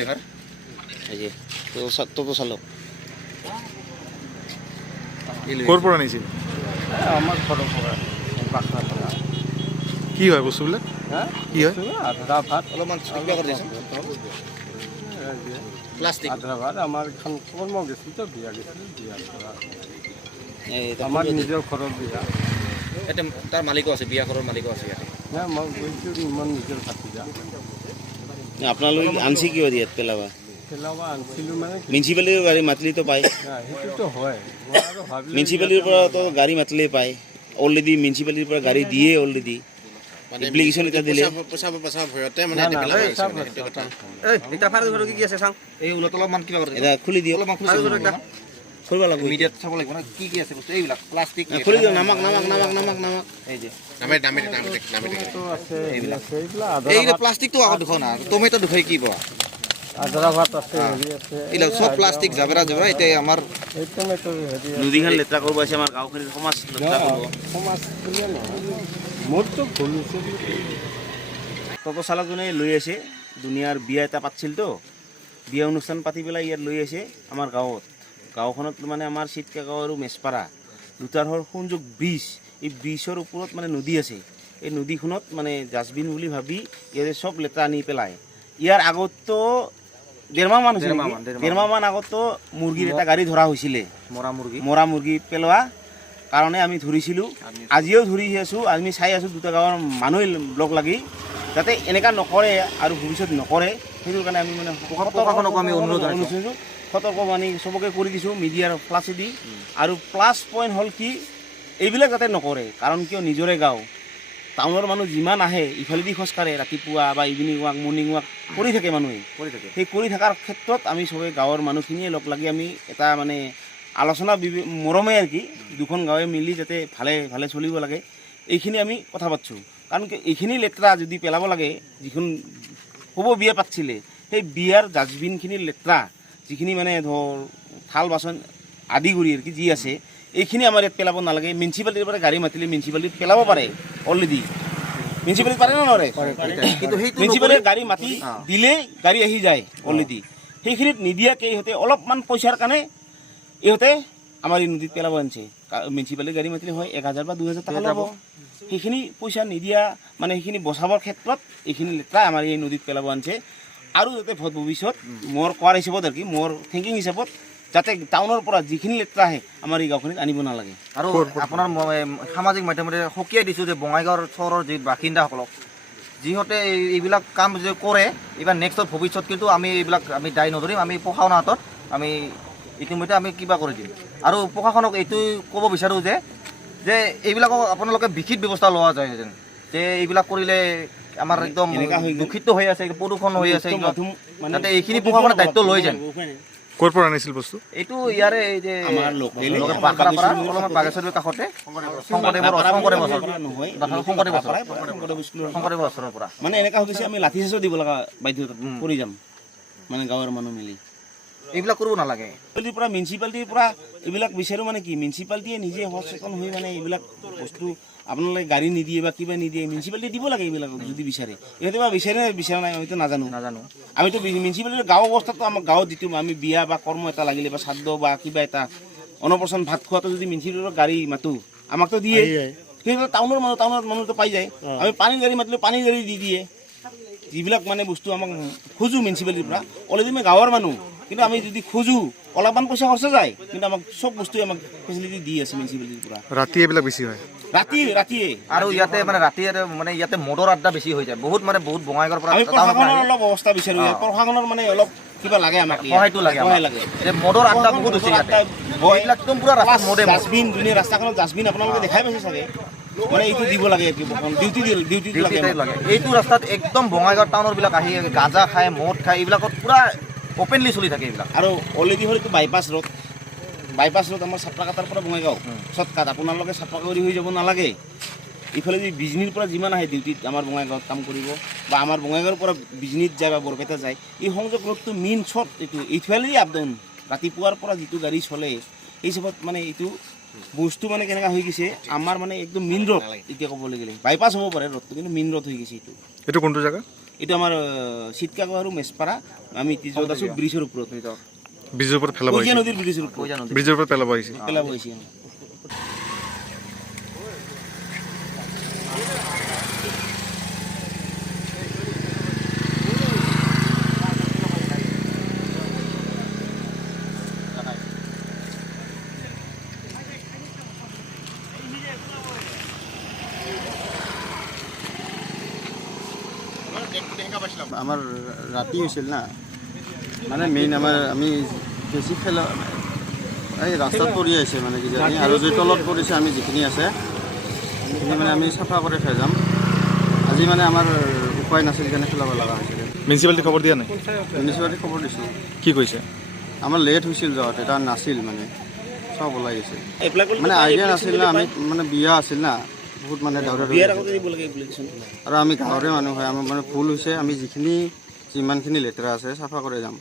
দেখাৰ এই যে তো চালক ক'ৰ পৰা আনিছিল? আমাৰ ঘৰৰ পৰা বাখৰা পৰা কি হয় বস্তুবিলাক? কি হয়? আধা ভাত অলপমান স্পীকাৰ কৰি দিছে প্লাষ্টিক আধা ভাত আমাৰ এখন কৰ্ম গেছিল তো বিয়া গেছিল বিয়াৰ পৰা এই আমাৰ নিজৰ ঘৰৰ বিয়া এটা তাৰ মালিকো আছে বিয়া ঘৰৰ মালিকো আছে ইয়াতে নাই মই গৈছোঁ ইমান নিজৰ ভাতিজা আপোনালোকে আনছি কিয় দিয়াত পেলাবা পেলাবা আনিছিলোঁ মানে মিউনিচিপালিটিৰ গাড়ী মাতিলেতো পায় সেইটোতো হয় মই আৰু ভাবিলোঁ মিউনিচিপালিটিৰ পৰাতো গাড়ী মাতিলেই পায় অলৰেডি মিউনিচিপালিটিৰ পৰা গাড়ী দিয়ে অলৰেডি এপ্লিকেশ্যন এটা দিলে এই ওলত অলপমান কিবা এটা খুলি দিয়ক খুলিব লাগিব মিডিয়াত চাব লাগিব না কি আছে বস্তু এইবিলাক প্লাষ্টিক খুলি দিয়ক নামাক এই যে টমেটো আছে এইবিলাক এই প্লাষ্টিকটো আগত দেখো না টমেটো দেখোই কি পাও আধা ভাত আছে হেৰি আছে এইবিলাক সব প্লাষ্টিক জাবৰা জাবৰা এতিয়া আমাৰ এই টমেটো হেৰি নদীখন লেতেৰা কৰিব আছে আমাৰ গাঁওখনৰ সমাজ লেতেৰা কৰিব সমাজ বুলিয়ে নহয় মোৰতো ভুল হৈছে টোটো চালকজনে লৈ আছে দুনিয়াৰ বিয়া এটা পাতিছিলতো বিয়া অনুষ্ঠান পাতি পেলাই ইয়াত লৈ আছে আমাৰ গাঁওখনত মানে আমাৰ চিটকা গাঁও আৰু মেছপাৰা দুটাৰ সংযোগ ব্ৰিজ এই ব্ৰিজৰ ওপৰত মানে নদী আছে এই নদীখনত মানে ডাষ্টবিন বুলি ভাবি ইয়াতে চব লেতেৰা আনি পেলায় ইয়াৰ আগতো ডেৰমাহ মান আগতো মুৰ্গীৰ এটা গাড়ী ধৰা হৈছিলে মৰা মুৰ্গী পেলোৱা কাৰণে আমি ধৰিছিলোঁ আজিও ধৰি আছোঁ আমি চাই আছোঁ দুটা গাঁৱৰ মানুহ লগ লাগি যাতে এনেকুৱা নকৰে আৰু ভৱিষ্যত নকৰে সেইটোৰ কাৰণে আমি মানে প্ৰশাসনক আমি অনুৰোধ জনাইছোঁ সতৰ্ক মানি চবকে কৰি দিছোঁ মিডিয়াৰ প্লাছেদি আৰু প্লাছ পইণ্ট হ'ল কি এইবিলাক যাতে নকৰে কাৰণ কিয় নিজৰে গাঁও টাউনৰ মানুহ যিমান আহে ইফালেদি খোজকাঢ়ে ৰাতিপুৱা বা ইভিনিং ৱাক মৰ্ণিং ৱাক কৰি থাকে মানুহে সেই কৰি থকাৰ ক্ষেত্ৰত আমি চবেই গাঁৱৰ মানুহখিনিয়ে লগ লাগি আমি এটা মানে আলোচনা মৰমে আৰু কি দুখন গাঁৱে মিলি যাতে ভালে ভালে চলিব লাগে এইখিনি আমি কথা পাতিছোঁ কাৰণ কি এইখিনি লেতেৰা যদি পেলাব লাগে যিখন হ'ব বিয়া পাতিছিলে সেই বিয়াৰ ডাষ্টবিনখিনি লেতেৰা যিখিনি মানে ধৰ থাল বাচন আদি কৰি আৰু কি যি আছে এইখিনি আমাৰ ইয়াত পেলাব নালাগে মিউনিচিপালিটিৰ পৰা গাড়ী মাতিলে মিউনিচিপালিটিত পেলাব পাৰে অলৰেডি মিউনিচিপালিটি পাৰে নে নোৱাৰে কিন্তু সেইটো মিউনিচিপালিটিৰ গাড়ী মাতি দিলেই গাড়ী আহি যায় অলৰেডি সেইখিনিত নিদিয়াকৈ ইহঁতে অলপমান পইচাৰ কাৰণে ইহঁতে আমাৰ এই নদীত পেলাব আনিছে মিউনিচিপালিটিৰ গাড়ী মাতিলে হয় 1000 বা 2000 টকা ল'ব সেইখিনি পইচা নিদিয়া মানে সেইখিনি বচাবৰ ক্ষেত্ৰত এইখিনি লেতেৰা আমাৰ এই নদীত পেলাব আনিছে আৰু যাতে ভৱিষ্যত মোৰ কোৱাৰ হিচাপত আৰু কি মোৰ থিংকিং হিচাপত যাতে টাউনৰ পৰা যিখিনি লেতেৰা আহে আমাৰ এই গাঁওখনিত আনিব নালাগে আৰু আপোনাৰ সামাজিক মাধ্যমতে সকীয়াই দিছোঁ যে বঙাইগাঁৱৰ চহৰৰ যি বাসিন্দাসকলক যিহঁতে এইবিলাক কাম যে কৰে এইবাৰ নেক্সটত ভৱিষ্যত কিন্তু আমি এইবিলাক আমি দায়ী নধৰিম আমি প্ৰশাসনৰ হাতত আমি ইতিমধ্যে আমি কিবা কৰি দিম আৰু প্ৰশাসনক এইটো ক'ব বিচাৰোঁ যে এইবিলাকক আপোনালোকে বিহিত ব্যৱস্থা লোৱা যায় যেন যে এইবিলাক কৰিলে আমাৰ একদম দূষিত হৈ আছে প্ৰদূষণ হৈ আছে যাতে এইখিনি প্ৰশাসনৰ দায়িত্ব লৈ যেন ক'ৰ পৰা আনিছিল বস্তু? এইটো ইয়াৰে এই যে বাখৰা পৰা অলপমান বাগেশ্বৰীৰ কাষতে শংকৰদেৱ ওচৰৰ পৰা মানে এনেকুৱা হৈছে আমি লাঠি চাচো দিব লগা বাধ্যতা পৰি যাম মানে গাঁৱৰ মানুহ মিলি এইবিলাক কৰিব নালাগে মিউনিচিপালিটিৰ পৰা এইবিলাক বিচাৰোঁ মানে কি মিউনিচিপালিটিয়ে নিজে সচেতন হৈ মানে এইবিলাক বস্তু আপোনালোকে গাড়ী নিদিয়ে বা কিবা নিদিয়ে মিউনিচিপালিটি দিব লাগে এইবিলাক যদি বিচাৰে ইহঁতে বা বিচৰা নাই আমিতো নাজানো আমিতো মিউনিচিপালিটিৰ গাঁও অৱস্থাটো আমাৰ গাঁৱত যিটো আমি বিয়া বা কৰ্ম এটা লাগিলে বা শ্ৰাদ্ধ বা কিবা এটা অন্নপ্ৰসন্ন ভাত খোৱাটো যদি মিউনিচিপালিটিৰ গাড়ী মাতোঁ আমাকতো দিয়ে কিন্তু টাউনৰ মানুহতো পাই যায় আমি পানীৰ গাড়ী মাতিলেও পানীৰ গাড়ী দি দিয়ে যিবিলাক মানে বস্তু আমাক খোজোঁ মিউনিচিপালিটিৰ পৰা অলৰেডি আমি গাঁৱৰ মানুহ কিন্তু আমি যদি খোজোঁ অলপমান পইচা খৰচা যায় কিন্তু আমাক চব বস্তুৱে আমাক ফেচিলিটি দি আছে মিউনিচিপালিটিৰ পৰা ৰাতি এইবিলাক বেছি হয় ৰাতিয়ে আৰু ইয়াতে মানে ৰাতি মানে ইয়াতে মদৰ আড্ডা বেছি হৈ যায় বহুত বঙাইগাঁৱৰ পৰা আমি প্ৰশাসনৰ অলপ অৱস্থা বিচাৰোঁ প্ৰশাসনৰ মানে অলপ কিবা লাগে আমাক সহায়টো লাগে মদৰ আড্ডা বহুত হৈছে একদম পুৰা ডাষ্টবিন ধুনীয়া ৰাস্তাখনত ডাষ্টবিন আপোনালোকে দেখাই পাইছে চাগে মানে এইটো দিব লাগে ডিউটি লাগে এইটো ৰাস্তাত একদম বঙাইগাঁও টাউনৰ বিলাক আহি গাঁজা খায় মদ খায় এইবিলাকত পুৰা অপেনলি চলি থাকে এইবিলাক আৰু অলৰেডি হ'ল এইটো বাইপাছ ৰোড আমাৰ চাপ্ৰাকাটাৰ পৰা বঙাইগাঁও শ্বৰ্টকাট আপোনালোকে চাপ্ৰাকাটি হৈ যাব নালাগে ইফালে যদি বিজনীৰ পৰা যিমান আহে ডিউটিত আমাৰ বঙাইগাঁৱত কাম কৰিব বা আমাৰ বঙাইগাঁৱৰ পৰা বিজনীত যায় বা বৰপেটা যায় এই সংযোগ ৰোডটো মেইন শ্বৰ্ট এইফালেই আপ ডাউন ৰাতিপুৱাৰ পৰা যিটো গাড়ী চলে এই হিচাপত মানে এইটো বস্তু মানে কেনেকুৱা হৈ গৈছে আমাৰ মানে একদম মেইন ৰোড এতিয়া ক'বলৈ গ'লে বাইপাছ হ'ব পাৰে ৰোডটো কিন্তু মেইন ৰোড হৈ গৈছে এইটো কোনটো জেগা এইটো আমাৰ চিটকাগো আৰু মেছপাৰা আমি য'ত আছোঁ ব্ৰিজৰ ওপৰত ব্ৰিজৰ ওপৰত পেলাব কইজা আহিছিল নদীৰ ব্ৰিজৰ ওপৰত ব্ৰিজৰ ওপৰত পেলাব আহিছিল পেলাব আহিছে আমাৰ ৰাতি হৈছিল না মানে মেইন আমাৰ আমি বেছি খেলা এই ৰাস্তাত পৰি আছে মানে কিজানি আৰু যে তলত পৰিছে আমি যিখিনি আছে সেইখিনি মানে আমি চাফা কৰি থৈ যাম আজি মানে আমাৰ উপায় নাছিল কাৰণে খেলাব লগা হৈছিল মিউনিচিপালিটি খবৰ দিয়া নাই মিউনিচিপালিটি খবৰ দিছোঁ কি কৈছে আমাৰ লেট হৈছিল যাওঁতে তাৰ নাছিল মানে চব ওলাই গৈছে এপ্লাই মানে আইডিয়া নাছিল না আমি মানে বিয়া আছিল না বহুত মানে ডাউৰে বিয়াৰ আগতে দিব লাগে এপ্লিকেশ্যন আৰু আমি গাঁৱৰে মানুহ হয় আমাৰ মানে ভুল হৈছে আমি যিমানখিনি লেতেৰা আছে চাফা কৰি যাম